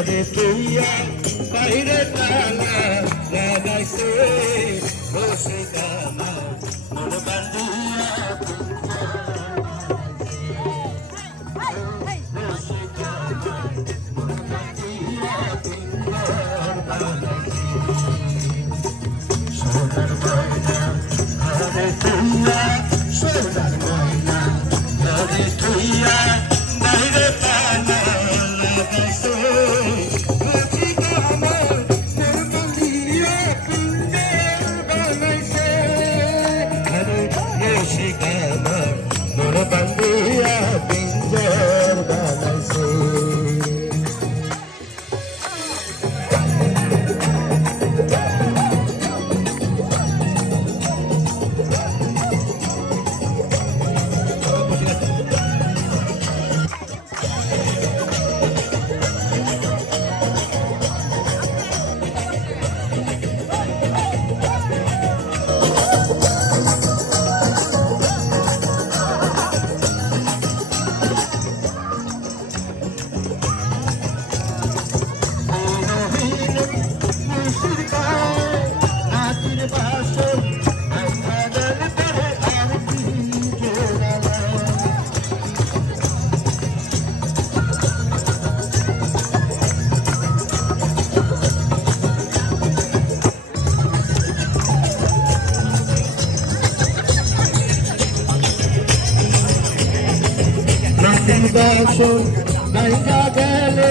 ঘরে তুইয়া বাইরে টানা লাগাইছে বসে গানা মন বান্ধিয়া সোনার ময়না ঘরে তুইয়া সোনার ময়না ঘরে তুইয়া বাইরে টানা লাগাইছে বসে গানা মন বান্ধিয়া পিঞ্জর বানাইছে ঘরে বসে গানা মন বান্ধিয়া পিঞ্জর বানাইছে বাসন নাইকা গেলে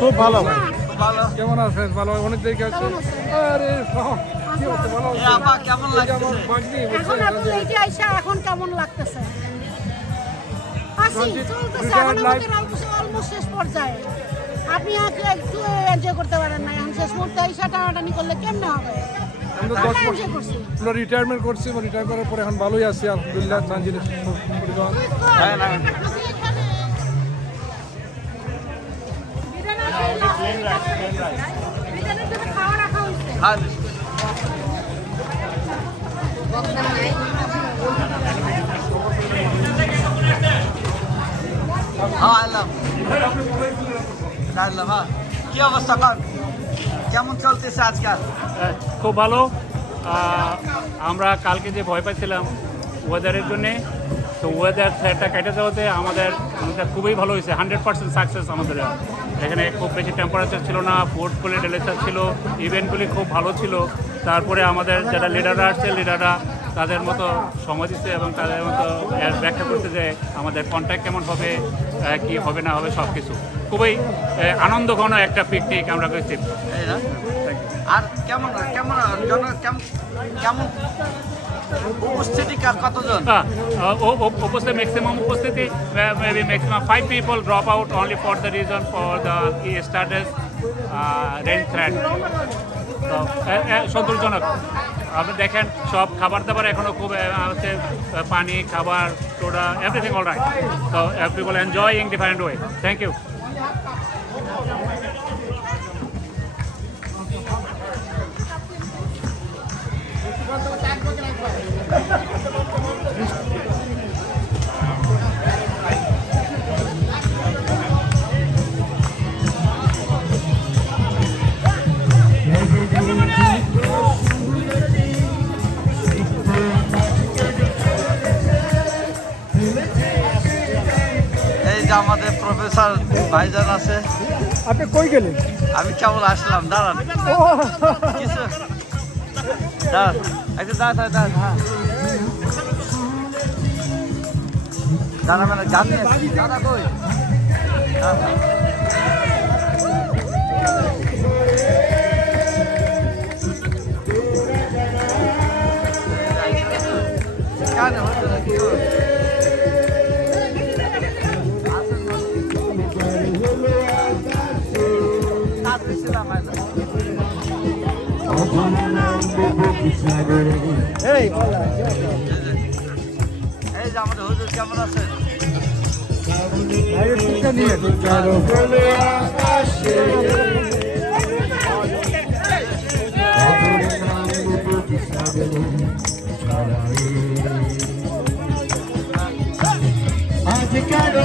খুব ভালো কেমন আছেন? ভালো অনেক দেখে আছে। আরে কি হচ্ছে ভালো কেমন লাগছে এখন কেমন লাগতেছে? অলমোস্ট শেষ পর্যায়ে আপনি একটু এনজয় করতে পারেন না। এখন শেষ মুহূর্তে এসে টানাটানি করলে কেমনে হবে? আমরা রিটায়ারমেন্ট করছি, রিটায়ার করার পরে এখন ভালোই আছি আলহামদুলিল্লাহ। তানজিলের কি অবস্থা কেমন চলতেছে আজকাল? খুব ভালো। আমরা কালকে যে ভয় পাইছিলাম ওয়েদারের জন্যে, তো ওয়েদার থ্রেটটা কেটে যাওয়াতে আমাদের খুবই ভালো হয়েছে। 100% সাকসেস আমাদের। এখানে খুব বেশি টেম্পারেচার ছিল না, পোর্টফোলিও ডেলেচার ছিল, ইভেন্টগুলি খুব ভালো ছিল। তারপরে আমাদের যারা লিডাররা আসছে, লিডাররা তাদের মতো সময় দিচ্ছে এবং তাদের মতো ব্যাখ্যা করতে যে আমাদের কন্ট্যাক্ট কেমন হবে, কি হবে না হবে সব কিছু। খুবই আনন্দঘন একটা পিকনিক আমরা করেছি। আর কেমন কেমন কেমন উপস্থিতি কতজন? ম্যাক্সিমাম উপস্থিতি maximum 5 people drop out only for the reason for the yesterday's rain threat. তো সন্তোষজনক। আপনি দেখেন সব খাবার দাবার এখনো খুব হচ্ছে, পানি, খাবার, সোডা, এভরিথিং অল রাইট। তো people enjoying different way. Thank you. আমাদের প্রফেসর ভাইজান আছে। আপনি কই গেলেন? আমি কেবল আসলাম, দাঁড়ান কিছু দাঁড়ান, একটু দাঁড়ান দাঁড়ান, হ্যাঁ দাঁড়া, মানে গান দাদা কই গান হচ্ছে না কি এই যে আমাদের হুজুর কেমন আছেন? আজ কেন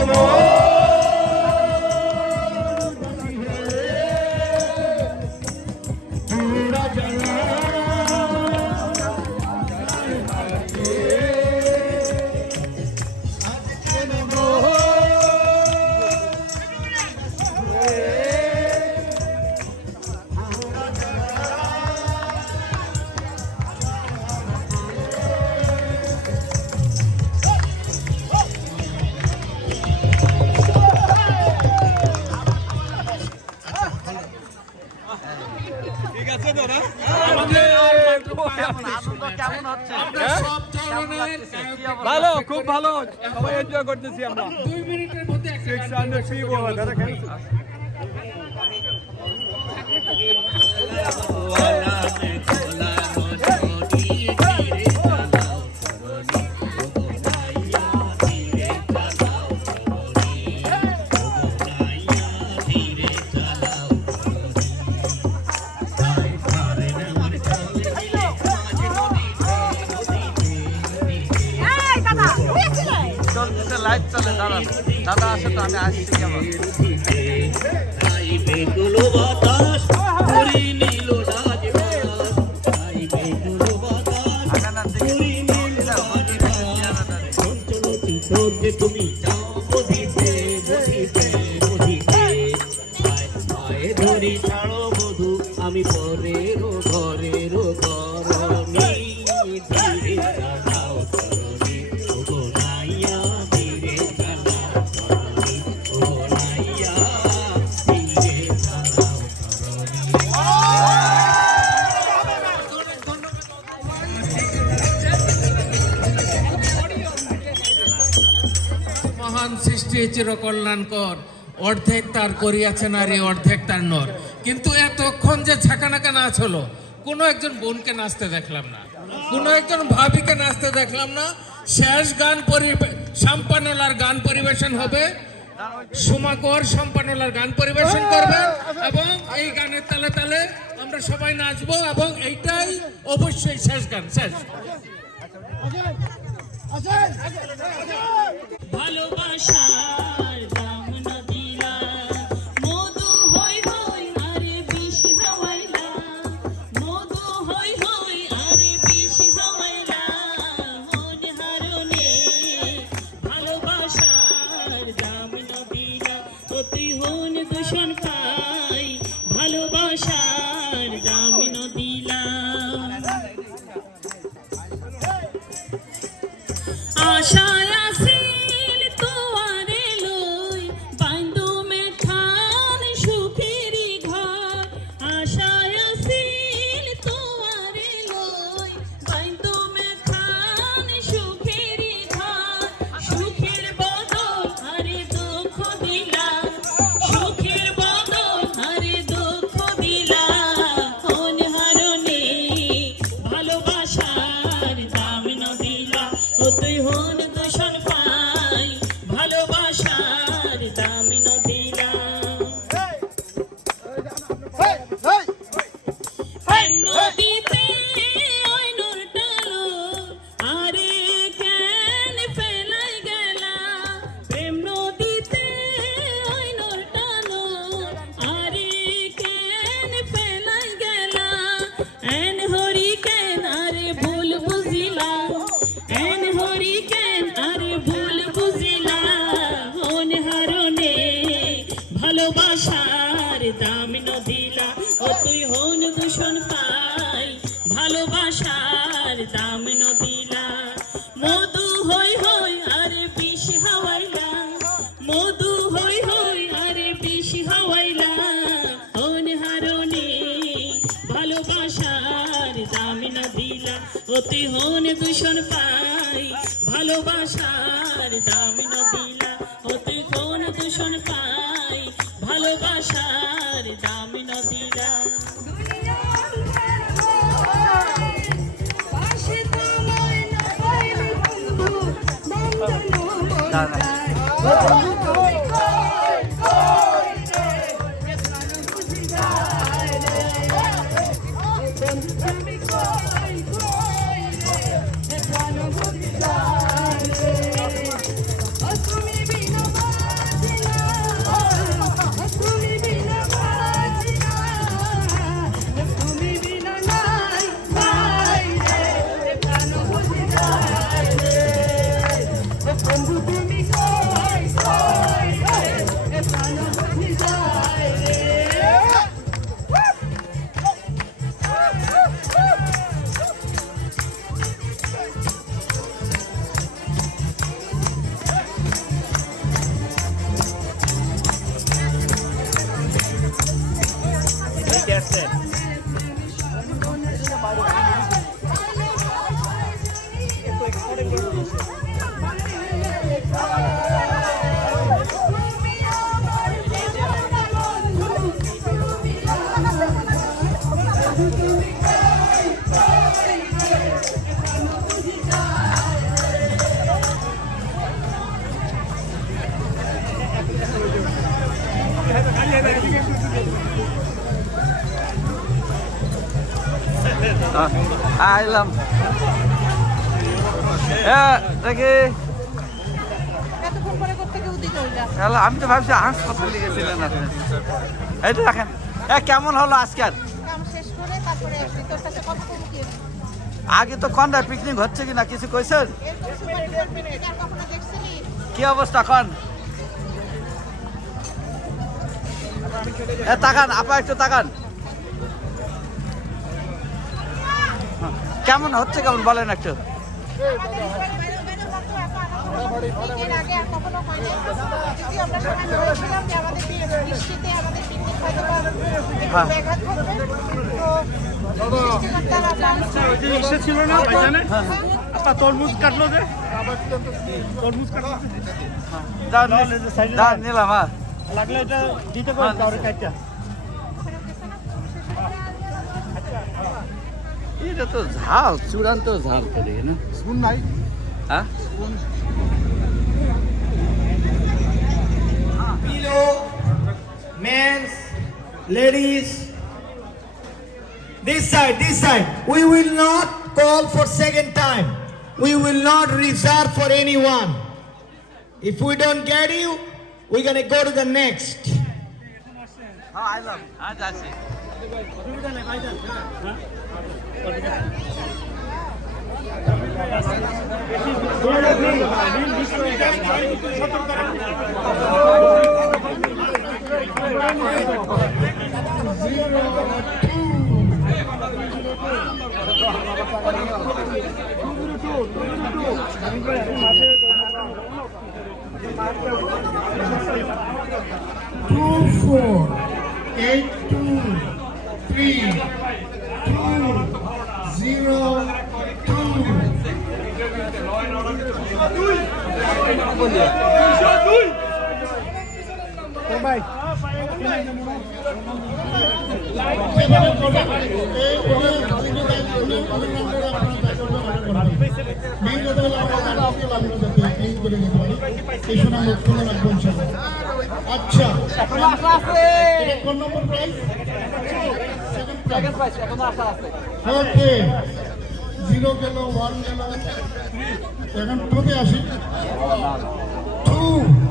পুরা জানা কেমন হচ্ছে? ভালো, খুব ভালো, সবাই এনজয় করতেছি আমরা। 2 মিনিটের মধ্যে 600 people দাদা খেলছে। চলতেছে, লাইট চলে, দাঁড়ান দাদা আসে তো, আমি আসছি কেমন তুমি বুঝিতে বুঝিতে বুঝিতে ধরি ছাড়ো মধু আমি পরের ঘরের করণী ধীরে চালাও করণী ওগো নাইয়া ধীরে চালাও করণী ওগো নাইয়া ধীরে চালাও মহান সৃষ্টি চিরকল্যাণকর, অর্ধেক তার করিয়াছে নারী অর্ধেক তার নর। কিন্তু এতক্ষণ যে ঝাঁকানাকা নাচ হলো, কোনো একজন বোনকে নাচতে দেখলাম না, কোনো একজন ভাবিকে নাচতে দেখলাম না। শেষ গান শাম্পানোলার গান পরিবেশন হবে, সুমাকর শাম্পানোলার গান পরিবেশন করবে এবং এই গানের তালে তালে আমরা সবাই নাচবো এবং এইটাই অবশ্যই শেষ গান। শেষ ভালোবাসার দাম না দিলা, মধু হই হই আরে বিষ হাওয়াইলা, মধু হই হই আরে বিষ হাওয়াইলা, মন হারনে ভালোবাসার দাম না দিলা, তুই হন দূষণ পাই ভালোবাসার দাম না দিলা। আশায় আসিল তোয়ারে লো দাম ন দিলা ও তুই হন দূষণ পাই ভালোবাসার দাম ন দিলা মধু হই হই আরে বিষ হাওয়াইলা মধু হই হই আরে বিষ হাওয়াইলা হন হারনে ভালোবাসার দাম ন দিলা ও তুই হন দূষণ পাই ভালোবাসার দাম ন দিলা ও তুই হন দূষণ পাই ভালোবাসার দাম ন দিলা আইলাম দেখি এতক্ষণ পরে করতে কেউ দিতে হইলা আমি তো ভাবছি হাসপাতালে গেছিলেন আপনি এইটা দেখেন কেমন হলো আজকের কাম শেষ করে তারপরে আসি তোর কাছে কথা বলবো কি আগে তো কন্যা পিকনিক হচ্ছে কিনা কিছু কইছেন এরকম সুপার ডুপার পিকনিক আর কখনো দেখছিলি কি অবস্থা কন তাকান আপা একটু তাকান কেমন হচ্ছে কেমন বলেন একটু এর আগে আর কখনো হয় নাই যদি আমরা সবাই বলেছিলাম যে আমাদের বৃষ্টিতে আমাদের পিকনিক হয়তো বা একটু ব্যাঘাত ঘটবে তো ছিল না ভাইজানে আপা তরমুজ কাটলো যে তরমুজ কাটলো নিলাম হ্যাঁ লাগলে এটা দিতে পারো কাউরে কাটটা এটা তো ঝাল চূড়ান্ত ঝাল করে না শুন নাই হ্যাঁ Below, men's, ladies. This side. We will not call for second time. We will not reserve for anyone. If we don't get you, we're gonna go to the next. হ্যাঁ আইলাম হ্যাঁ যাচ্ছি Two, 4, 8, 2, 3, 2, 0, 2. ভাই আচ্ছা কোন নম্বর প্রাইস ওকে 0 গেল 1 গেল এখন 2 তে আসি 2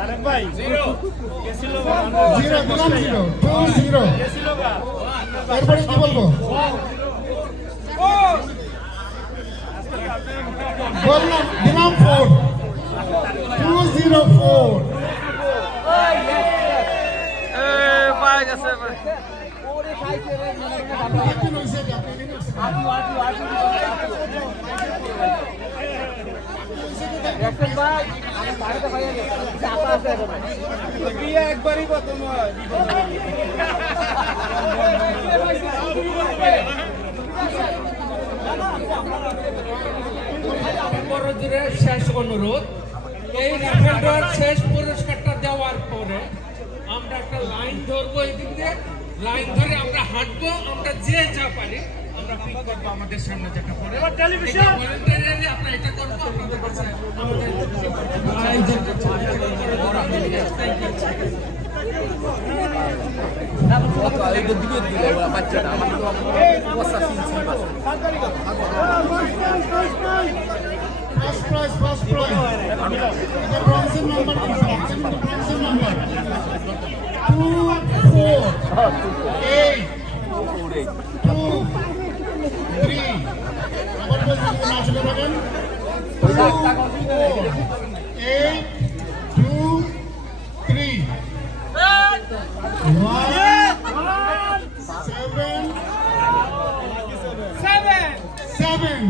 আরে ভাই জিরো গেছিল 0 দিলাম 0 2 0 এরপরে কি বলবো বললাম দিলাম 4 204 গেছে একবারই প্রথম হয় বড়জোরের শেষ অনুরোধ, এই রেফারেন্ডার শেষ পুরস্কারটা দেওয়ার পরে আমরা একটা লাইন ধরবো, এদিক দিয়ে লাইন ধরে আমরা হাঁটবো, আমরা যে যা পারি আমরা পিক করবো আমাদের সামনে যেটা পড়ে। ভলেন্টারিয়ালি আমরা এটা করবো আপনাদের কাছে আমাদের আয়োজক First prize. The bronze number. 2, 4, 8, 2, 3. আবার বলছি না আসলে বলেন 2, 4, 8, 2, 3. 7. Seven.